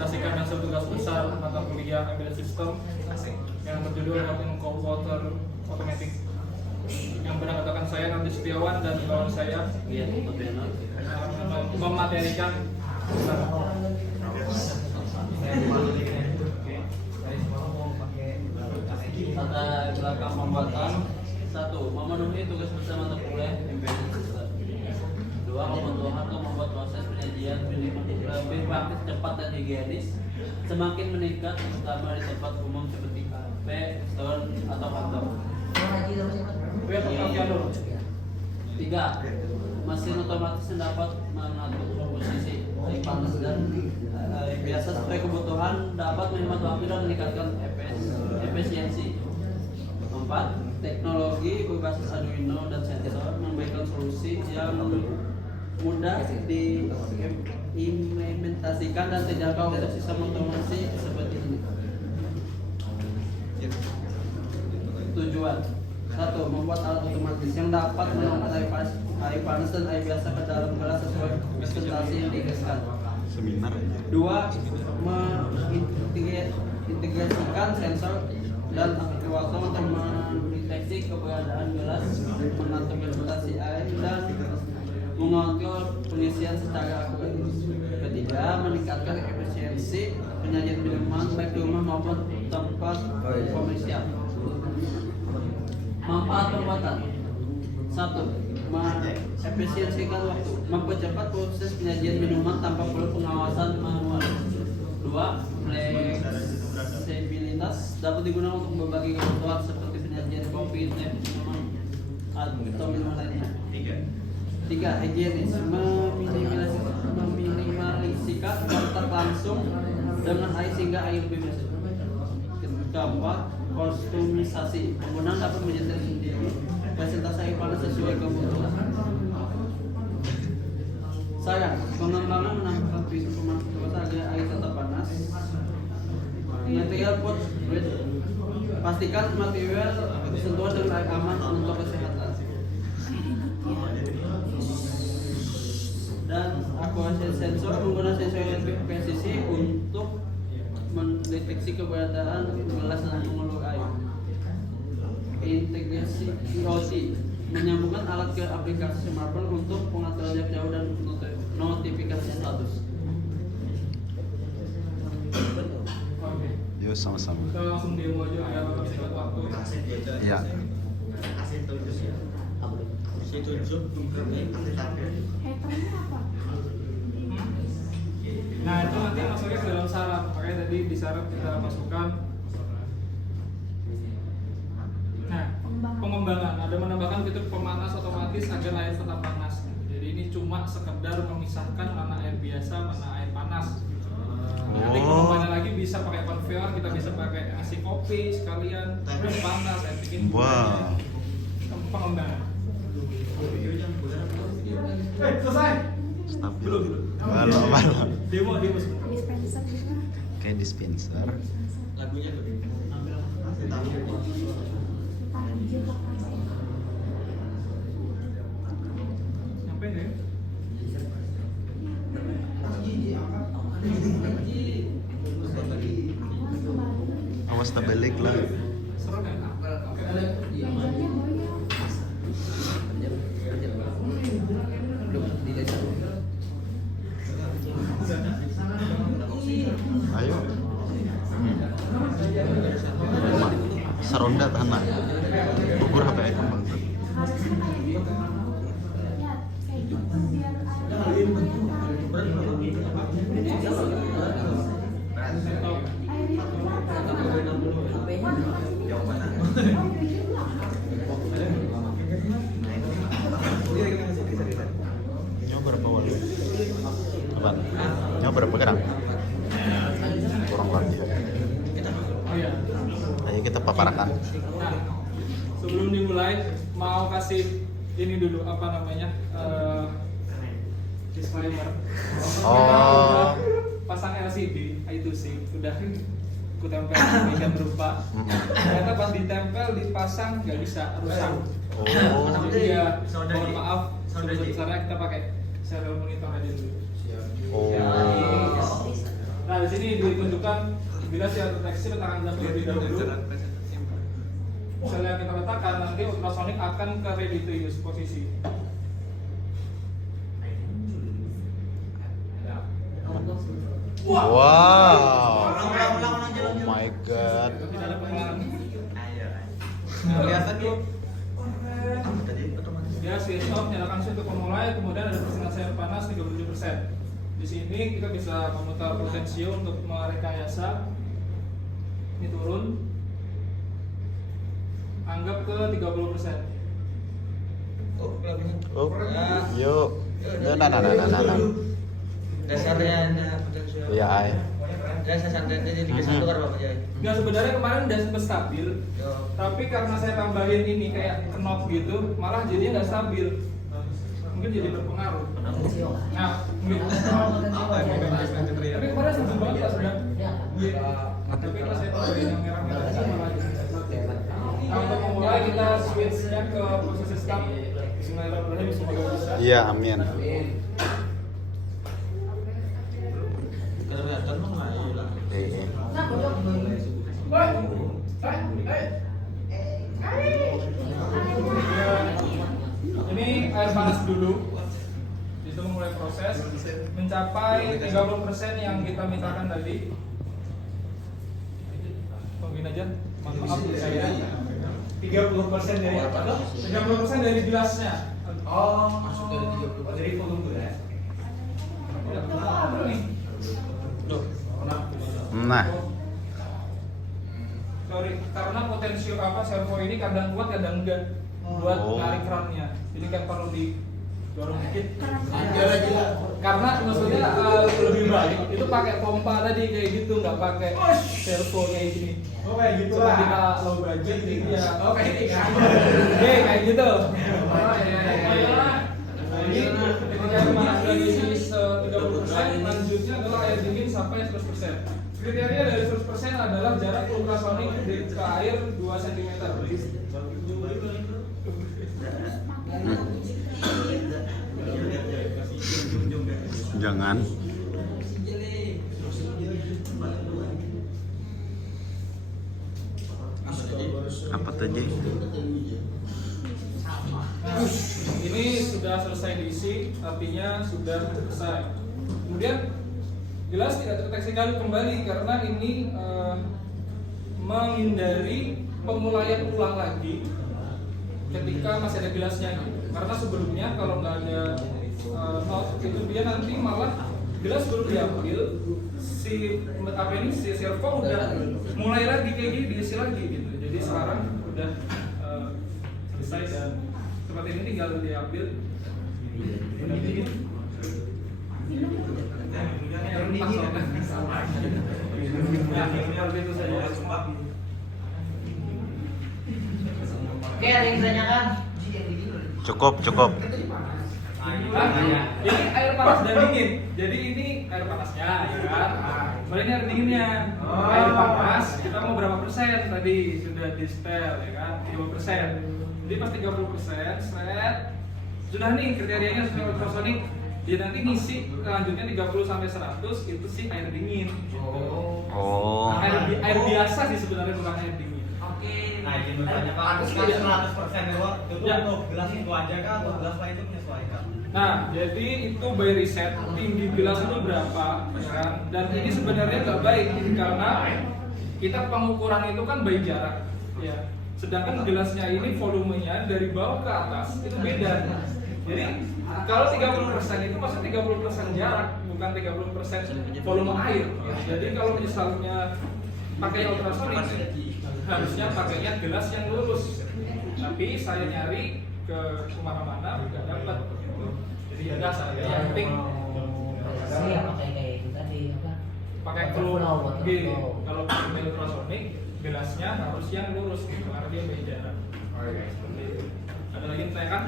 mempresentasikan hasil tugas besar mata kuliah Embedded System yang berjudul Working Computer Automatic. Yang beranggotakan saya Nanti Setiawan dan kawan saya mematerikan. Tata belakang pembuatan. 1. Memenuhi tugas besar mata kuliah Embedded System. 2. Kebutuhan untuk membuat proses penyajian lebih praktis, cepat dan higienis semakin meningkat, terutama di tempat umum seperti kafe, restoran atau kantor. 3. Mesin otomatis yang dapat mengatur posisi air panas dan biasa sesuai kebutuhan, dapat menghemat waktu dan meningkatkan efisiensi. 4. Teknologi berbasis Arduino dan sensor memberikan solusi yang mudah diimplementasikan dan terjangkau untuk sistem otomasi seperti ini. Tujuan: 1. Membuat alat otomatis yang dapat mengangkat air panas dan air biasa ke dalam gelas sesuai presentasi yang diinginkan. Seminar aja. 2. Mengintegrasikan sensor dan aktuator untuk mendeteksi keberadaan gelas, mengatur presentasi air, dan mengontrol pengisian secara akurat. 3. Meningkatkan efisiensi penyajian minuman baik di rumah maupun tempat komersial. Manfaat pembuatan: 1. Mengefisiensikan waktu, mempercepat proses penyajian minuman tanpa perlu pengawasan manual. 2. Fleksibilitas, dapat digunakan untuk berbagai kebutuhan seperti penyajian kopi, teh, minuman atau minuman lainnya. 3. Higienis, meminimaliskan kontak langsung dengan air sehingga air lebih bersih. 4. Kostumisasi, penggunaan dapat menyetel sendiri presentasi air panas sesuai kebutuhan. Saran: pengembangan menambahkan pintu pemanasan agar air tetap panas. Material pot ready, pastikan material bersentuhan dengan air aman untuk kesehatan. Dan akurasi sensor, menggunakan sensor yang lebih presisi untuk mendeteksi keberadaan gelas dan pengulur air. Integrasi IoT, menyambungkan alat ke aplikasi smartphone untuk pengaturan jarak jauh dan notifikasi status. Yuk sama-sama. Kita langsung demo aja ya, bakal singkat waktu. Iya. Nah itu nanti masuknya ke dalam syarat, makanya tadi di syarat kita masukkan. Nah, pengembangan ada menambahkan fitur pemanas otomatis agar air tetap panas. Jadi ini cuma sekedar memisahkan mana air biasa, mana air panas. Nanti pengembangan lagi bisa pakai konveyor, kita bisa pakai isi kopi sekalian, air panas, air bikin. Wow. Pengembangan. Selesai. Stabil. Balok. Demo Dispenser juga. Kayak dispenser. Lagunya tuh. Sampai nggak ya? Awas terbalik lah. Seru kan? Ayo. Saronda tanah. Gugur HP kembang tuh. Nyawa berapa wali? Apa? Nyawa berapa gram? Kurang lagi. Oh iya. Ayo kita paparkan. Nah, sebelum dimulai mau kasih ini dulu apa namanya disclaimer. Oh. Pasang LCD I2C udah ku tempel demikian rupa. Ternyata pas ditempel dipasang nggak bisa, rusak. Oh. Iya, mohon maaf. Sebesar-besarnya kita pakai serial monitor aja dulu. Oh. Nah di sini sini ditunjukkan bila si deteksi letakkan jam terlebih dahulu. Misalnya kita letakkan, nanti ultrasonic akan ke ready to use posisi. Wow. Oh my god. Tidak ada pengeluaran. Kelihatan tuh. Dia switch off, nyalakan switch untuk memulai, kemudian ada persenan air panas 37%. Di sini kita bisa memutar potensio untuk merekayasa. Ini turun, anggap ke 30%. Oh, kelabisan. Oh, yuk. Nah. Dasarnya ada potensial. Iya, ay. Dasar santetnya jadi kesatu kan Bapak ya. Nggak, sebenarnya kemarin udah sempat stabil, Yo. tapi karena saya tambahin ini kayak knob gitu, malah jadinya nggak stabil. Mungkin jadi berpengaruh. Nah, mungkin. Tapi kemarin setuju banget Pak sudah. Tapi kalau saya tambahin yang merah-merah itu malah jadi nggak stabil. Nah, untuk memulai kita switch-nya ke posisi start. Bismillahirrahmanirrahim, semoga bisa. Iya, amin. Kelihatan mah nggak hilang. Iya. Ini air panas dulu. Itu memulai proses mencapai 30% yang kita mintakan tadi. Tungguin aja. Maaf saya. 30% dari apa? 30% dari gelasnya. Oh, masuk dari 30 dari volume gelas. Nah, Sorry, karena potensio servo ini kadang kuat kadang enggak buat Oh. narik kerannya. Jadi kan perlu didorong dikit. Karena maksudnya lebih baik itu pakai pompa tadi kayak gitu, nggak pakai servo kayak gini. Oh, kayak gitu Kalau lah. kita low budget ya. Oh, kayak ini kan. Oke, kayak gitu. Jadi ketika panas sudah diisi 30%, lanjutnya adalah air dingin sampai 100%. Kriteria dari 100% adalah jarak ultrasonik ke air 2 cm. jangan. Apa tadi? Nah, ini sudah selesai diisi, artinya sudah selesai. Kemudian gelas tidak terdeteksi kembali karena ini menghindari pemulaian ulang lagi ketika masih ada gelasnya. Karena sebelumnya kalau nggak ada not itu dia nanti malah gelas baru diambil si servo udah mulai lagi kayak gini diisi lagi gitu. Jadi sekarang udah selesai dan seperti ini tinggal diambil. Udah dingin. Oke, ada yang ditanyakan? Cukup. Ini air panas dan dingin. Jadi ini air panasnya, ya kan? Kemudian ini air dinginnya. Air panas kita mau berapa persen tadi sudah di setel, ya kan? 30%. Jadi pas 30%, set. Sudah nih kriterianya sesuai ultrasonic. Dia nanti ngisi kelanjutnya 30 sampai 100 itu sih air dingin. Oh. Air biasa sih sebenarnya, bukan air dingin. Oke. Nah, izin bertanya Pak, harus kan 100% itu Ya. untuk gelas itu aja kah atau gelas lain itu menyesuaikan? Nah, jadi itu by riset tinggi gelas itu berapa, ya kan? Dan ini sebenarnya nggak baik karena kita pengukuran itu kan by jarak, ya. Sedangkan gelasnya ini volumenya dari bawah ke atas itu beda. Jadi kalau 30% itu maksudnya 30% jarak, bukan 30% volume air. Jadi kalau misalnya pakai ultrasonic, harusnya pakainya gelas yang lurus. Tapi saya nyari ke kemana-mana nggak dapat. Jadi ya udah saya yang penting Iya, pakai kayak itu tadi apa? pakai Waterflow, flow. waterflow. Kalau pakai ultrasonic, gelasnya harus yang lurus karena dia beda jarak. Seperti itu. Ada lagi yang tanyakan?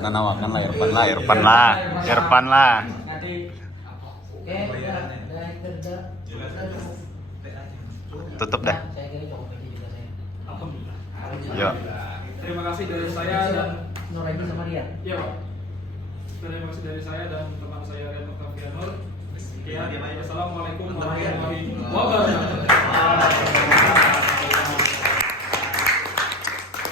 Nanawakan lah, Irfan lah. Nanti Oke, udah kerja. Tutup dah. Saya kira cukup aja juga saya. Alhamdulillah. Yuk. Terima kasih dari saya dan Nur lagi sama dia. ya Pak. Terima kasih dari saya dan teman saya Rian Octavianur. Sekian, assalamualaikum warahmatullahi wabarakatuh.